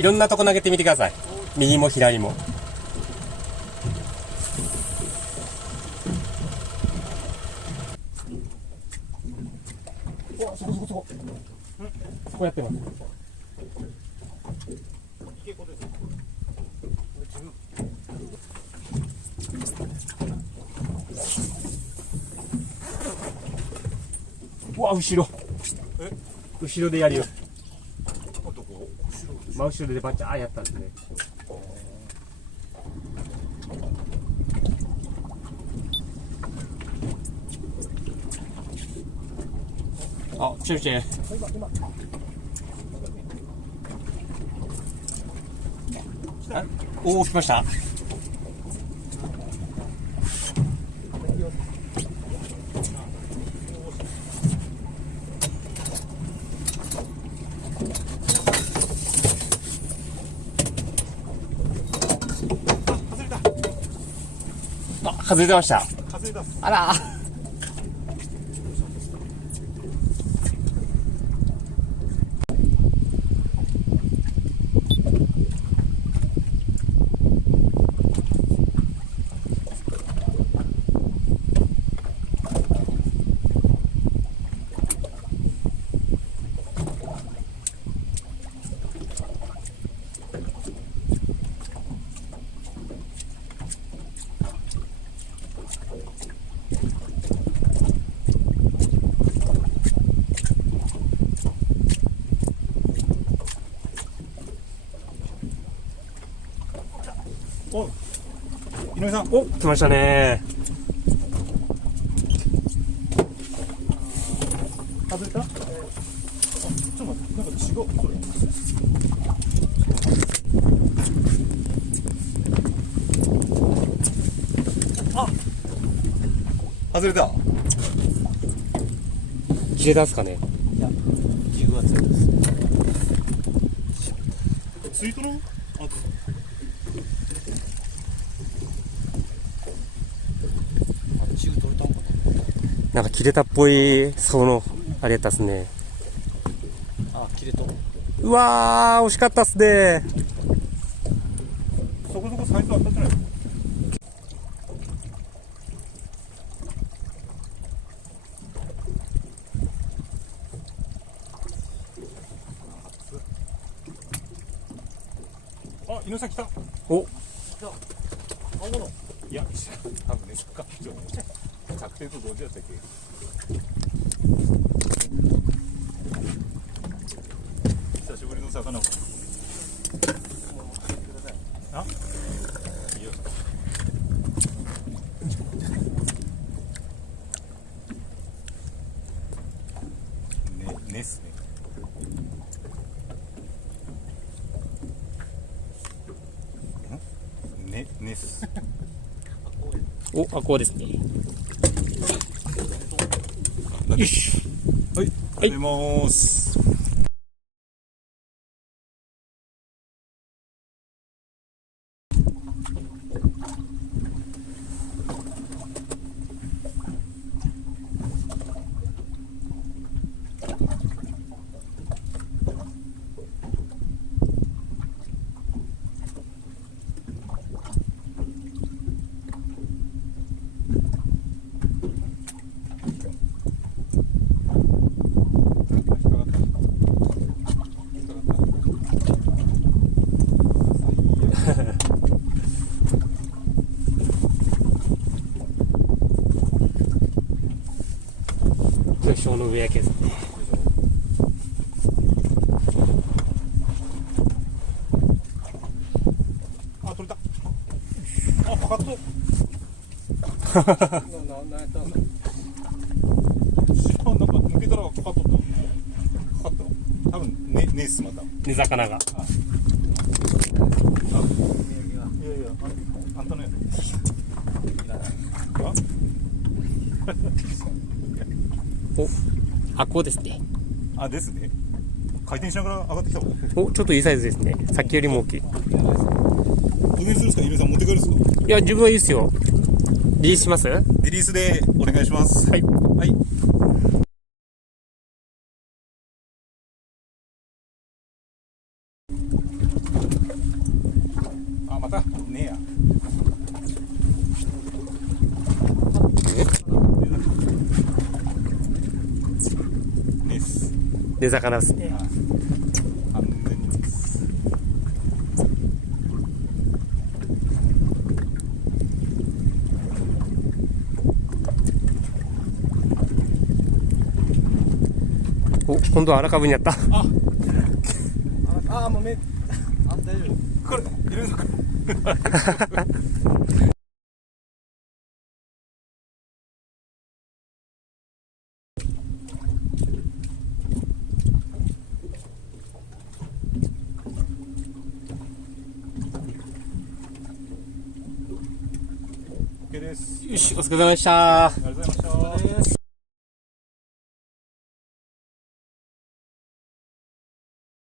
いろんなとこ投げてみてください。右も左も。お、そこそこやってます。うわ、後ろでやるよ。真後ろでバッチャーやったんですね。あ、チェルチェ。おお、来ました。あ、外れてました。あら。お、井上さん、お、来ましたね。外れた？ちょっと待って、なんか違う、それ。あ、外れた。切れたんすかね。いや、10月です。ツイートの？あ、中取れたんかなんか切れたっぽい、その、あれやったっすね。な。あ、切れと。うわー、惜しかったっすね。そこそこサイズあったじゃない。あ、井上さん来た。お、青物。いや、多分ね、か。着点と同時やったっけ。久しぶりの魚も。あ、いいよ。ねっすね。ねっす。お、あ、こうですね。よし。はい、ありがとうございます。巨匠の上やけどね。あ、取れた。あ、かかっと。なんか抜けたらかかっとった。かかった。多分ねっすまた。根魚が。いやいや、あんたのやつ。お、あ、こうですね。あ、ですね。回転しながら上がってきたもん。お、ちょっといいサイズですね。さっきよりも大きい。どげにするんですか、井上さん、持って帰るんですか。いや、自分はいいですよ。リリースします？リリースでお願いします。はい。はい。根魚ですね。はい。完全にです。お、今度は荒かぶにやった。もう大丈夫。これ、入れるのか。OK です。よし、お疲れ様でした。ありがとうございました。